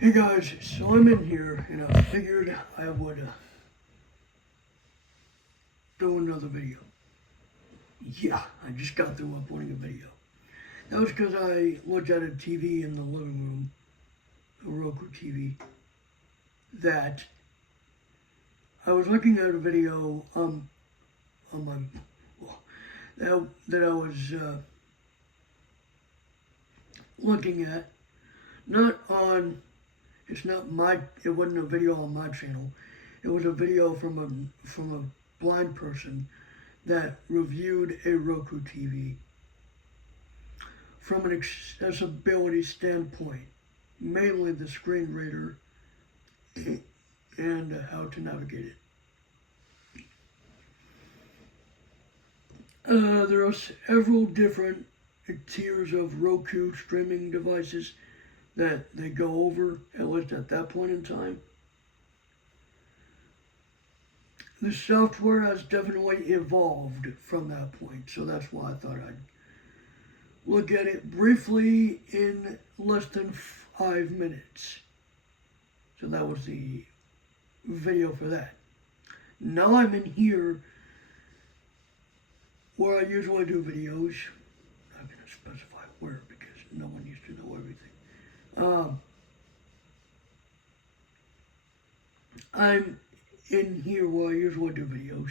Hey guys, so I'm in here and I figured I would do another video. Yeah, I just got through uploading a video. That was because I looked at a TV in the living room, a Roku TV, that I was looking at a video on my, well, that I was looking at, not on, it wasn't a video on my channel. It was a video from a blind person that reviewed a Roku TV from an accessibility standpoint, mainly the screen reader and how to navigate it. There are several different tiers of Roku streaming devices that they go over, at least at that point in time. The software has definitely evolved from that point, so that's why I thought I'd look at it briefly in less than 5 minutes. So that was the video for that. Now I'm in here where I usually do videos. I'm going to specify where because no one used to know everything. I'm in here where I usually do videos.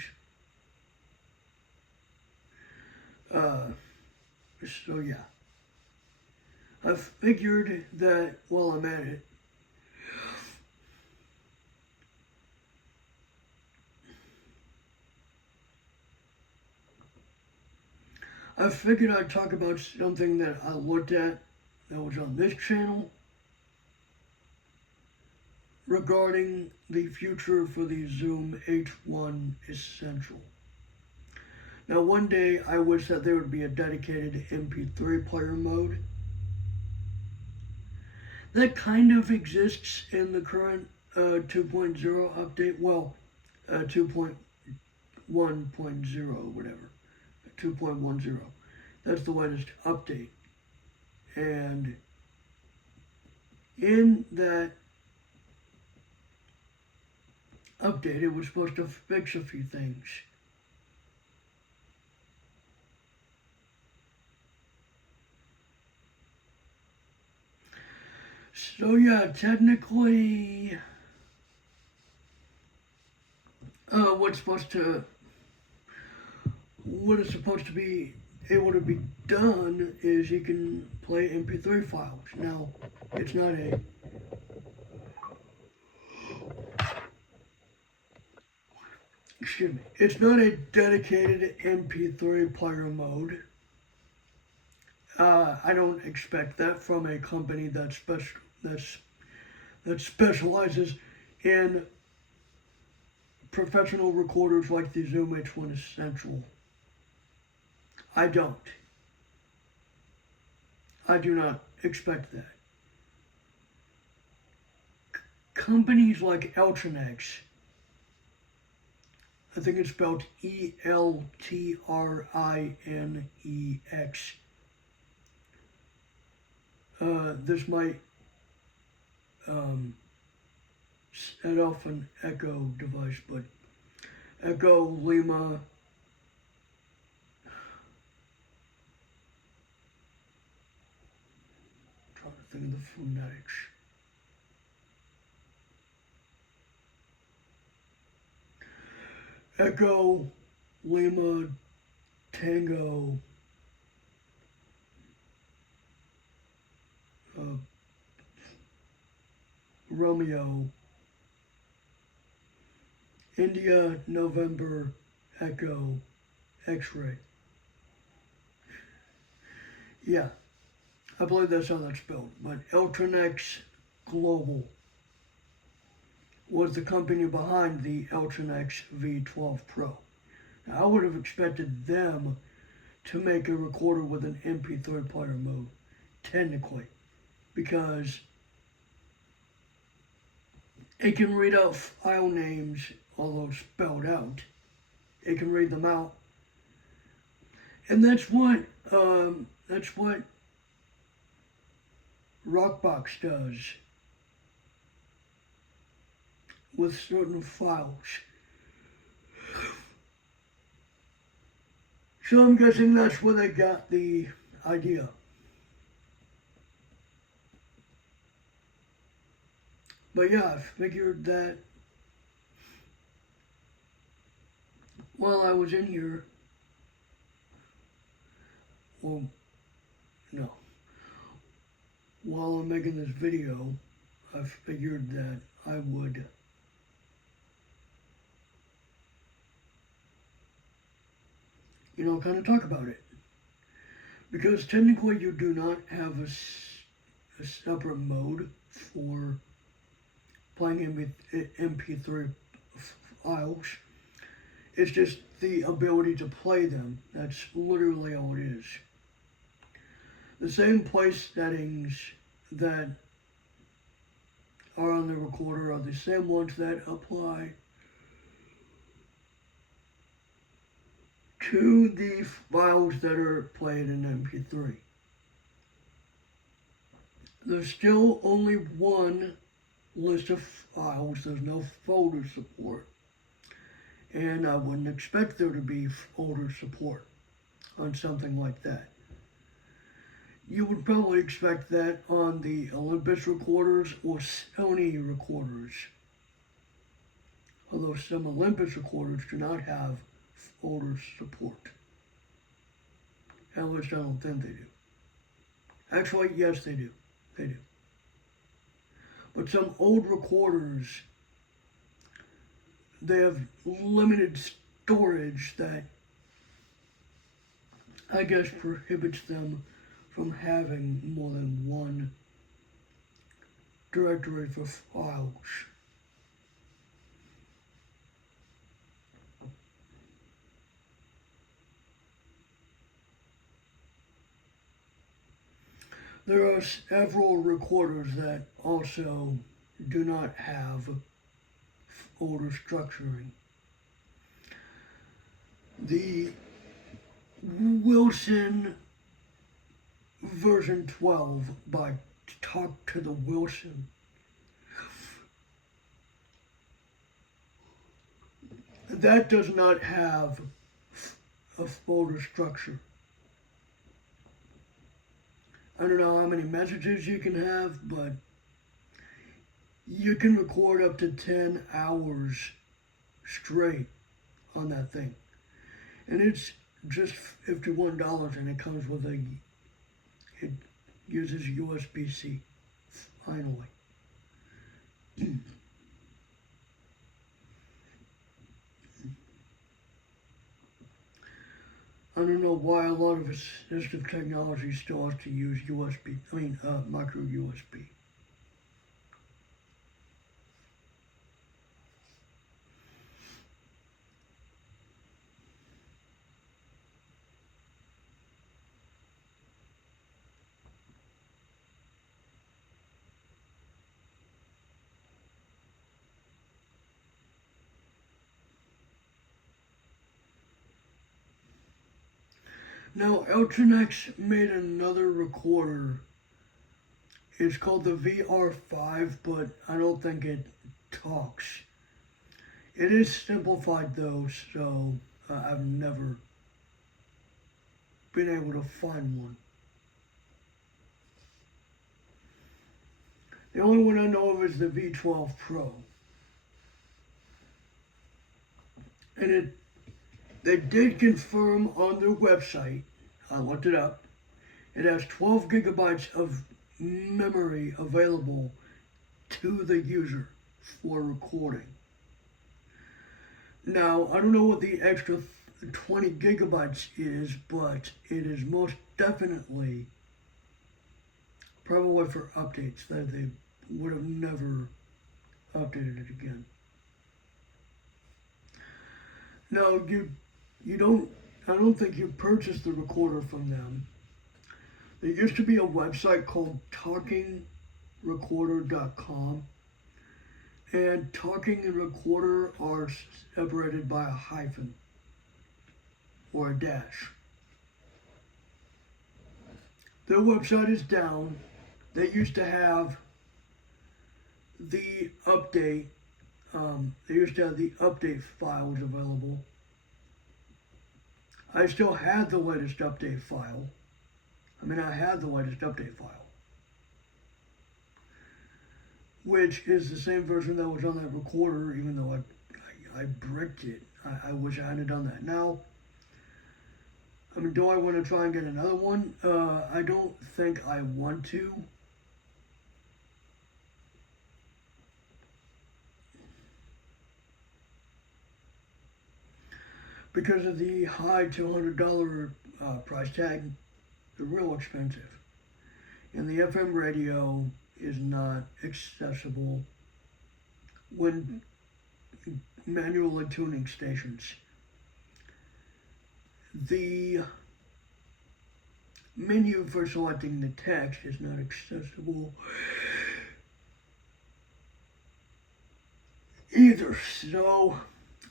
So yeah. I figured that while I'm at it, I figured I'd talk about something that I looked at that was on this channel regarding the future for the Zoom H1 Essential. Now, one day I wish that there would be a dedicated MP3 player mode. That kind of exists in the current 2.0 update. Well, 2.1.0, whatever. 2.10. That's the latest update. And in that update, it was supposed to fix a few things. So yeah, technically, what is supposed to be able to be done is you can play MP3 files. Now, it's not a it's not a dedicated MP3 player mode. I don't expect that from a company that specializes in professional recorders like the Zoom H1 Essential. I don't. I do not expect that. Companies like Eltrinex, I think it's spelled Eltrinex. This might set off an echo device, but Echo Lima trying to think of the phonetics. Echo Lima Tango Romeo India November Echo X-ray. Yeah, I believe that's how that's spelled. But Eltrinex Global was the company behind the Eltrinex V12 Pro. Now, I would have expected them to make a recorder with an MP3 player mode, technically, because it can read out file names, although spelled out. It can read them out, and that's what Rockbox does. with certain files. So I'm guessing that's where they got the idea. But yeah, I figured that while I was in here, well, no, while I'm making this video, I figured that I would kind of talk about it. Because technically you do not have a separate mode for playing MP3 files. It's just the ability to play them. That's literally all it is. The same play settings that are on the recorder are the same ones that apply to the files that are played in MP3. There's still only one list of files. There's no folder support. And I wouldn't expect there to be folder support on something like that. You would probably expect that on the Olympus recorders or Sony recorders. Although some Olympus recorders do not have folder support. At least I don't think they do. Actually, yes, they do. They do. But some old recorders, they have limited storage that I guess prohibits them from having more than one directory for files. There are several recorders that also do not have folder structuring. The Wilson version 12 by Talk to the Wilson that does not have a folder structure. I don't know how many messages you can have, but you can record up to 10 hours straight on that thing. And it's just $51 and it comes with it uses USB-C, finally. I don't know why a lot of assistive technology still has to use micro USB. Now, Ultranex made another recorder. It's called the VR5, but I don't think it talks. It is simplified though, so I've never been able to find one. The only one I know of is the V12 Pro. And they did confirm on their website, I looked it up, it has 12 gigabytes of memory available to the user for recording. Now, I don't know what the extra 20 gigabytes is, but it is most definitely probably for updates that they would have never updated it again. Now, I don't think you purchased the recorder from them. There used to be a website called talkingrecorder.com, and talking and recorder are separated by a hyphen or a dash. Their website is down. They used to have the update They used to have the update files available. I still had the latest update file. I had the latest update file, which is the same version that was on that recorder, even though I bricked it. I wish I hadn't done that. Now, do I want to try and get another one? I don't think I want to. Because of the high $200 price tag, they're real expensive. And the FM radio is not accessible when manually tuning stations. The menu for selecting the text is not accessible either. So,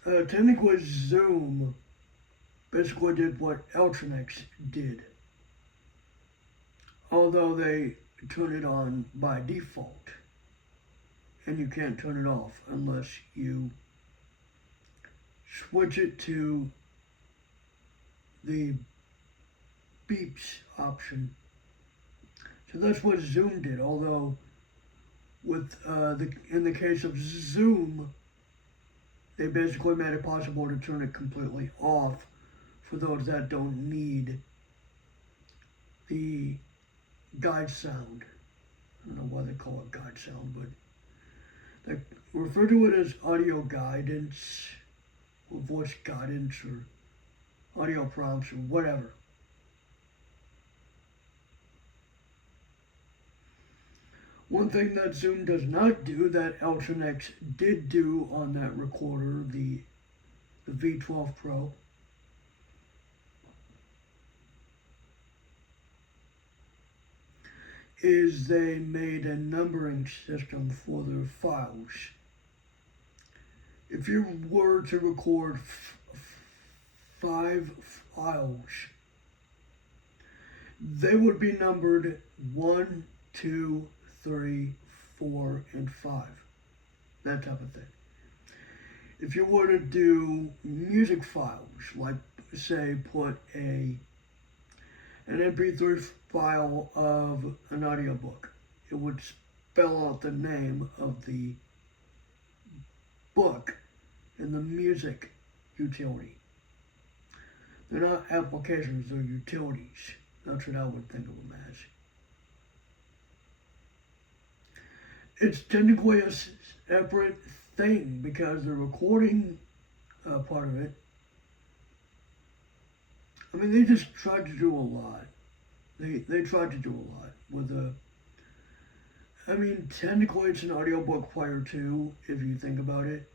technically Zoom basically did what Ultranex did, although they turn it on by default, and you can't turn it off unless you switch it to the beeps option. So that's what Zoom did, although with in the case of Zoom, they basically made it possible to turn it completely off for those that don't need the guide sound. I don't know why they call it guide sound, but they refer to it as audio guidance, or voice guidance, or audio prompts, or whatever. One thing that Zoom does not do that Ultranex did do on that recorder, the V12 Pro, is they made a numbering system for their files. If you were to record 5 files, they would be numbered 1, 2, 3, 4, and 5. That type of thing. If you were to do music files, like say put an MP3 file of an audiobook, it would spell out the name of the book in the music utility. They're not applications, they're utilities. That's what I would think of them as. It's technically a separate thing because the recording part of it, they just tried to do a lot. They tried to do a lot with technically it's an audiobook player too, if you think about it,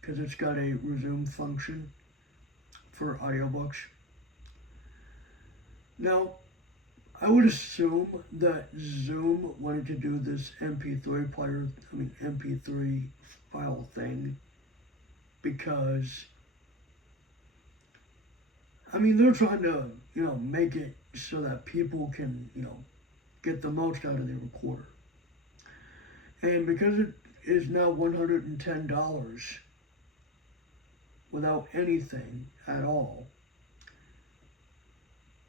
because it's got a resume function for audiobooks. Now, I would assume that Zoom wanted to do this MP3 player, MP3 file thing, because, they're trying to, make it so that people can, get the most out of their recorder. And because it is now $110 without anything at all,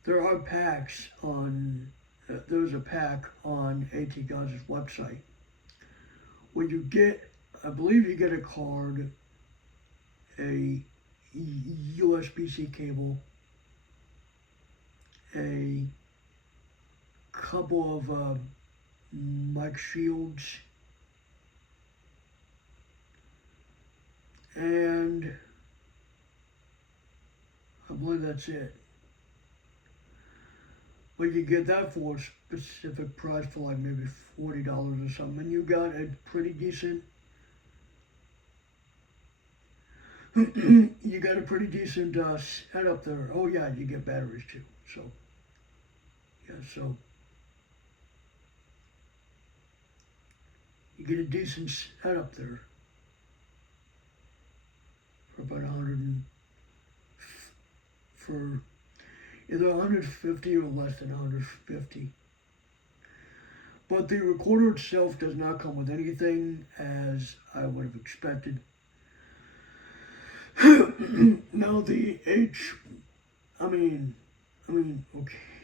there are packs on, there's a pack on ATGaz's website where you get, I believe you get a card, a USB-C cable, a couple of mic shields, and I believe that's it. But you get that for a specific price for like maybe $40 or something, and you got a pretty decent you got a pretty decent setup there. Oh yeah, you get batteries too. So yeah, so you get a decent setup there for about for either 150 or less than 150. But the recorder itself does not come with anything as I would have expected. Now the okay,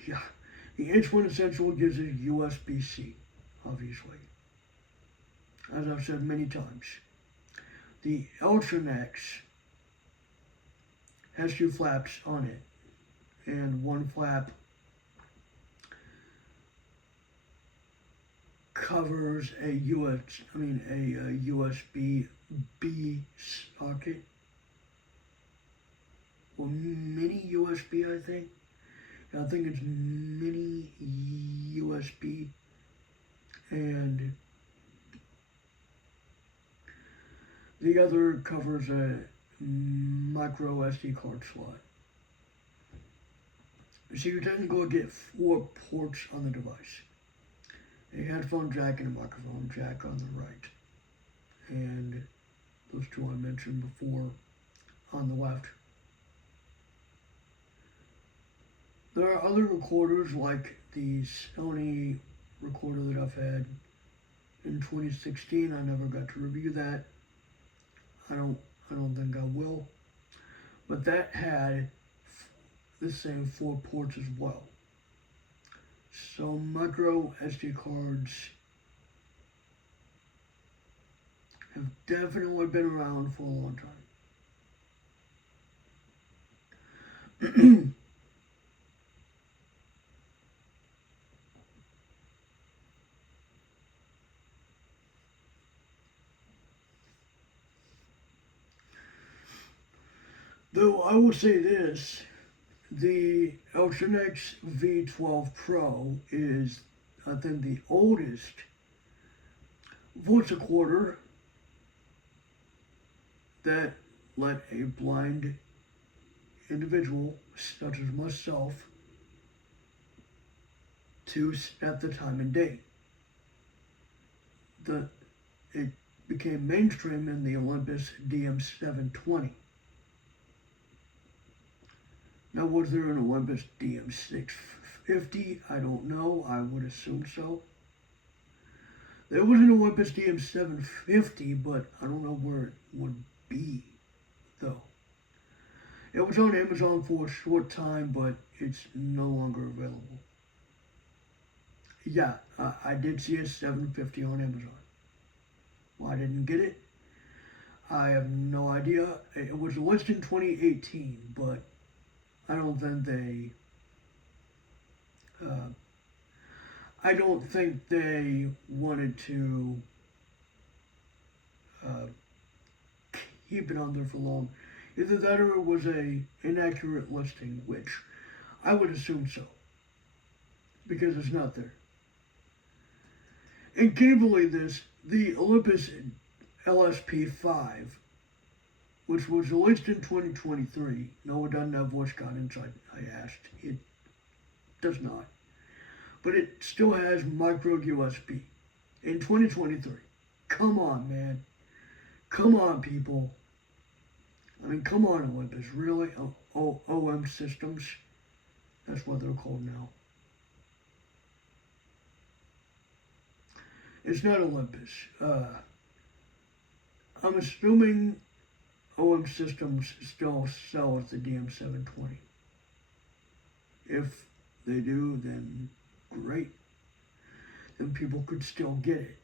yeah. The H1 Essential gives it USB-C, obviously. As I've said many times. The Ultranex has two flaps on it, and one flap covers a USB-B socket, or mini USB, I think. I think it's mini USB, and the other covers a micro SD card slot. So you technically get 4 ports on the device. A headphone jack and a microphone jack on the right. And those two I mentioned before on the left. There are other recorders like the Sony recorder that I've had in 2016. I never got to review that. I don't think I will. But that had the same 4 ports as well. So micro SD cards have definitely been around for a long time. Though I will say this, the Ultranex V12 Pro is, I think, the oldest voice recorder that let a blind individual, such as myself, to set the time and date. It became mainstream in the Olympus DM720. Now, was there an Olympus DM650? I don't know. I would assume so. There was an Olympus DM750, but I don't know where it would be, though. It was on Amazon for a short time, but it's no longer available. Yeah, I did see a 750 on Amazon. Well, I didn't get it. I have no idea. It was listed in 2018, but I don't think they wanted to keep it on there for long. Either that or it was a inaccurate listing, which I would assume so, because it's not there. And can you believe this? The Olympus LSP5, which was released in 2023. No, it doesn't have voice guidance, I asked. It does not. But it still has micro USB in 2023. Come on, man. Come on, people. I mean, come on, Olympus. Really? OM Systems? That's what they're called now. It's not Olympus. I'm assuming OM Systems still sells the DM720. If they do, then great. Then people could still get it.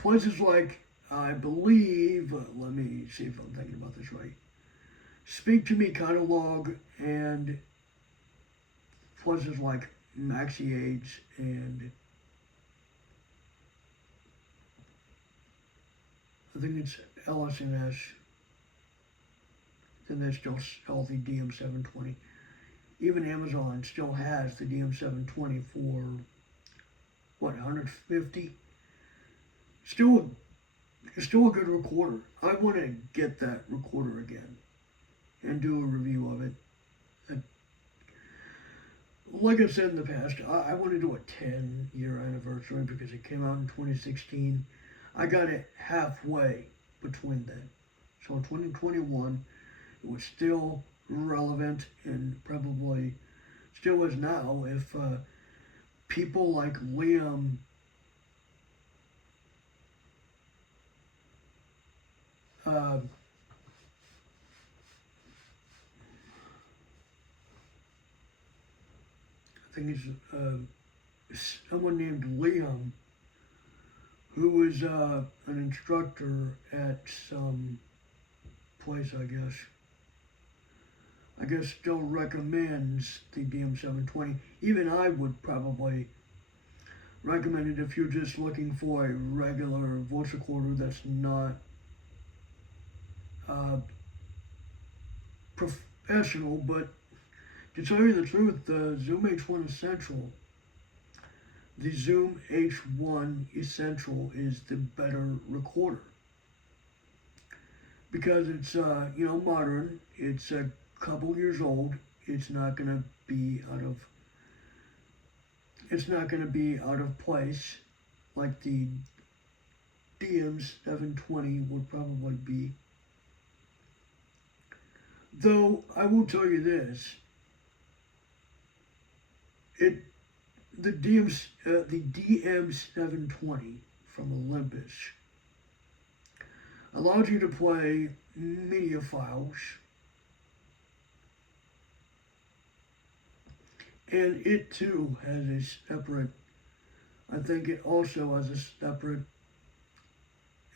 Places like, I believe, let me see if I'm thinking about this right, Speak to Me Catalog, and places like MaxiAids and I think it's LS&S, then they still sell the DM720. Even Amazon still has the DM720 for, what, 150? Still a good recorder. I want to get that recorder again and do a review of it. Like I said in the past, I want to do a 10-year anniversary because it came out in 2016. I got it halfway between then. So in 2021, it was still relevant and probably still is now if people like Liam uh, I think it's someone named Liam who was an instructor at some place, I guess still recommends the DM720. Even I would probably recommend it if you're just looking for a regular voice recorder that's not professional. But to tell you the truth, the Zoom H1 Essential, the Zoom H1 Essential is the better recorder because it's modern. It's a couple years old. It's not gonna be out of place like the DM720 would probably be. Though I will tell you this, the DM720 from Olympus allows you to play media files, and it too has a separate, I think it also has a separate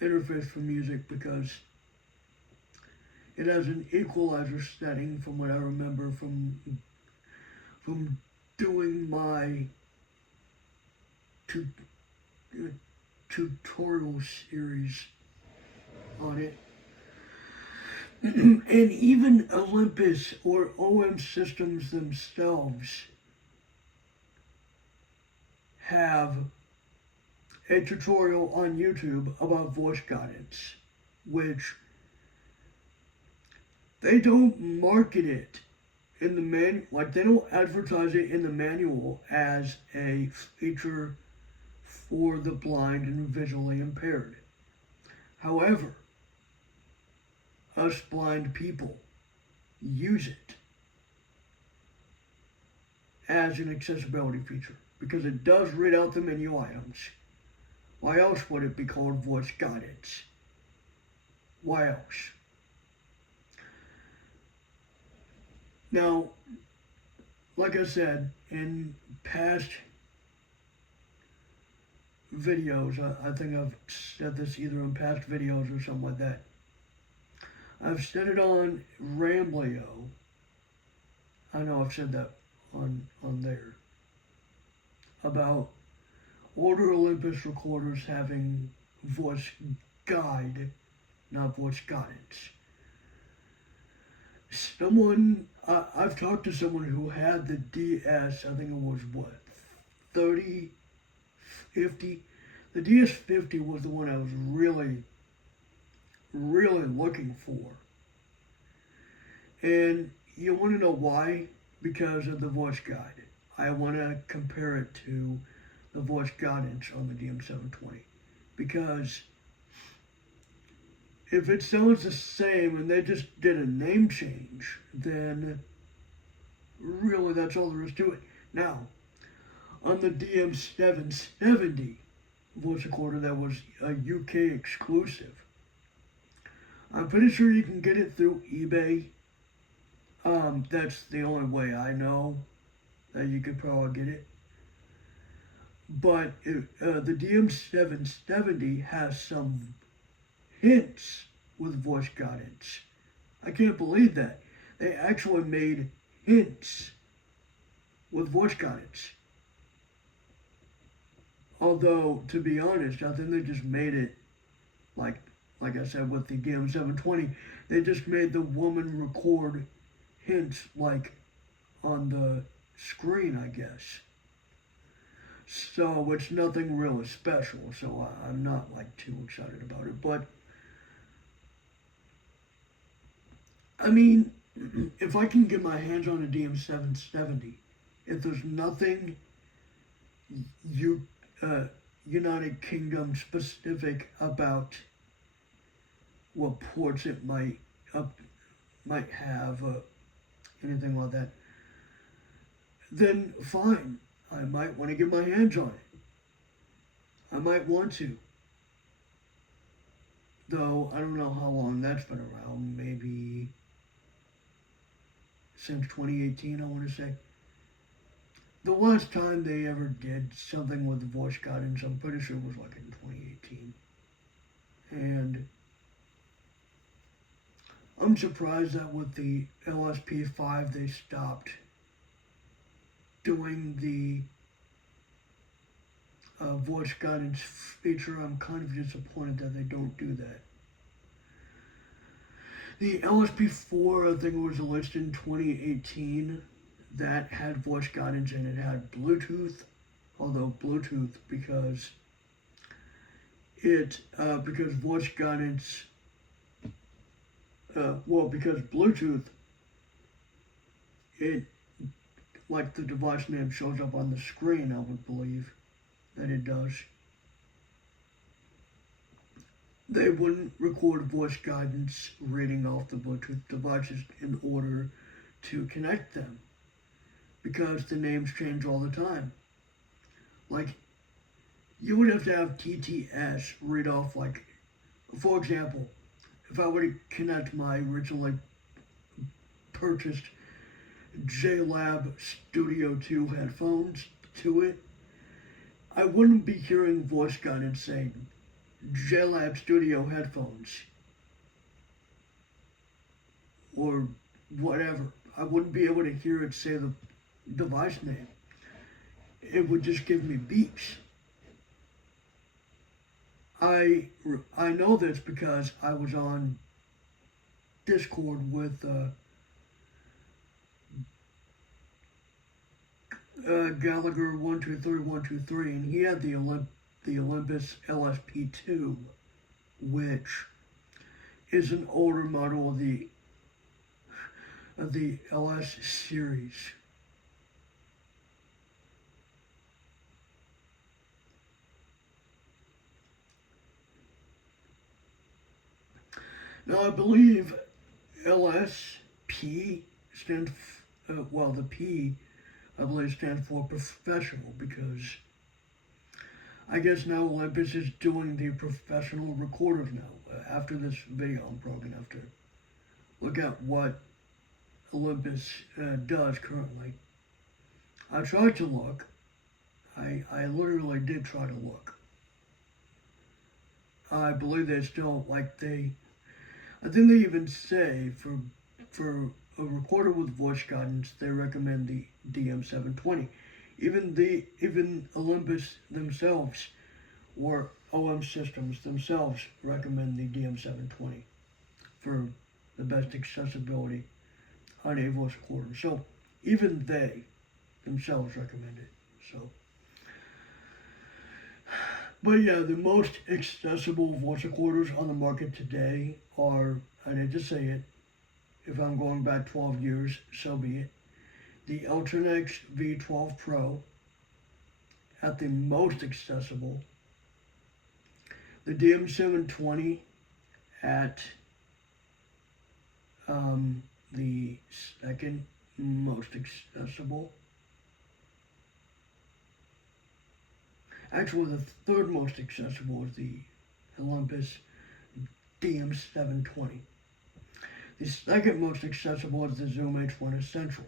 interface for music because it has an equalizer setting from what I remember from doing my tutorial series on it. And even Olympus or OM Systems themselves have a tutorial on YouTube about voice guidance, which they don't market it in the they don't advertise it in the manual as a feature for the blind and visually impaired. However, us blind people use it as an accessibility feature because it does read out the menu items. Why else would it be called voice guidance? Why else? Now, like I said, in past videos, I think I've said this either in past videos or something like that. I've said it on Ramblio. I know I've said that on there. About older Olympus recorders having voice guide, not voice guidance. I've talked to someone who had the DS, I think it was 3050. The DS50 was the one I was really looking for. And you want to know why? Because of the voice guide. I want to compare it to the voice guidance on the DM720. Because if it sounds the same and they just did a name change, then really that's all there is to it. Now, on the DM770 voice recorder that was a UK exclusive, I'm pretty sure you can get it through eBay. That's the only way I know that you could probably get it. But the DM770 has some hints with voice guidance. I can't believe that. They actually made hints with voice guidance. Although, to be honest, I think they just made it, like I said with the DM720, they just made the woman record hints like on the screen, I guess. So it's nothing really special, so I'm not like too excited about it. But I mean, if I can get my hands on a DM770, if there's nothing United Kingdom specific about what ports it might have, anything like that, then fine. I might want to get my hands on it. I might want to. Though I don't know how long that's been around. Maybe since 2018, I want to say. The last time they ever did something with the voice guidance, I'm pretty sure it was like in 2018. And I'm surprised that with the LSP5 they stopped doing the voice guidance feature. I'm kind of disappointed that they don't do that. The LSP4, I think it was released in 2018, that had voice guidance and it had Bluetooth, although Bluetooth because because voice guidance, because Bluetooth, it, like the device name shows up on the screen, I would believe that it does. They wouldn't record voice guidance reading off the Bluetooth devices in order to connect them because the names change all the time. Like, you would have to have TTS read off, like, for example, if I were to connect my originally purchased JLab Studio 2 headphones to it, I wouldn't be hearing voice guidance saying JLab Studio headphones or whatever. I wouldn't be able to hear it say the device name. It would just give me beeps. I know this because I was on Discord with Gallagher123123, and he had the Olympus LSP2, which is an older model of the LS series. Now I believe LSP stands, the P I believe stands for professional because I guess now Olympus is doing the professional recorders now. After this video, I'm probably going to have to look at what Olympus does currently. I tried to look. I literally did try to look. I believe they still, I think they even say for a recorder with voice guidance, they recommend the DM720. Even Olympus themselves, or OM Systems themselves, recommend the DM720 for the best accessibility on a voice recorder. So even they themselves recommend it. So, but yeah, the most accessible voice recorders on the market today are, and I just say it, if I'm going back 12 years, so be it, the Ultranex V12 Pro at the most accessible, the DM720 at the second most accessible. Actually, the third most accessible is the Olympus DM720. The second most accessible is the Zoom H1 Essential.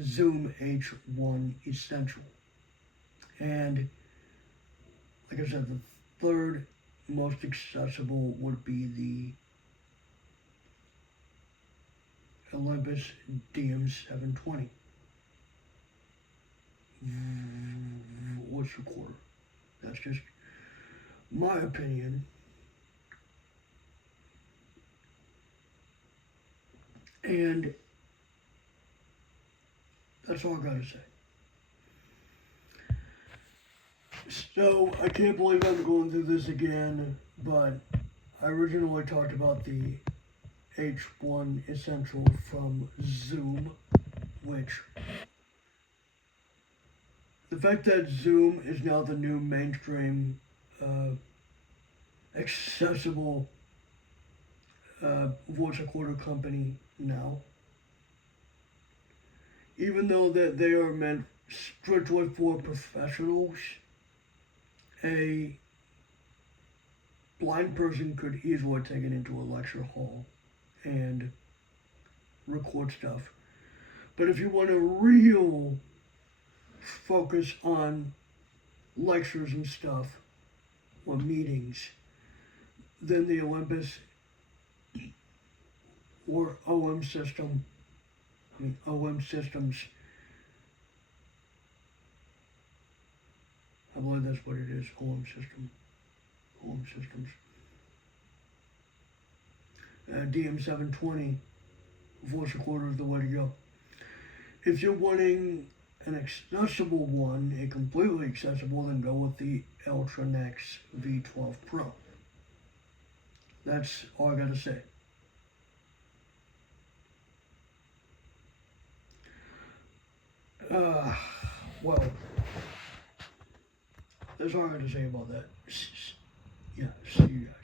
Zoom H1 Essential. And like I said, the third most accessible would be the Olympus DM720 voice recorder. That's just my opinion. And that's all I gotta say. So, I can't believe I'm going through this again, but I originally talked about the H1 Essential from Zoom, which the fact that Zoom is now the new mainstream accessible voice recorder company now, even though that they are meant strictly for professionals. A blind person could easily take it into a lecture hall and record stuff. But if you want a real focus on lectures and stuff or meetings, then the Olympus or OM Systems, I believe that's what it is, OM Systems. DM720, voice recorder is the way to go. If you're wanting an accessible one, a completely accessible, then go with the Ultranex V12 Pro. That's all I gotta say. Well, that's all I got to say about that. Yeah, see you guys.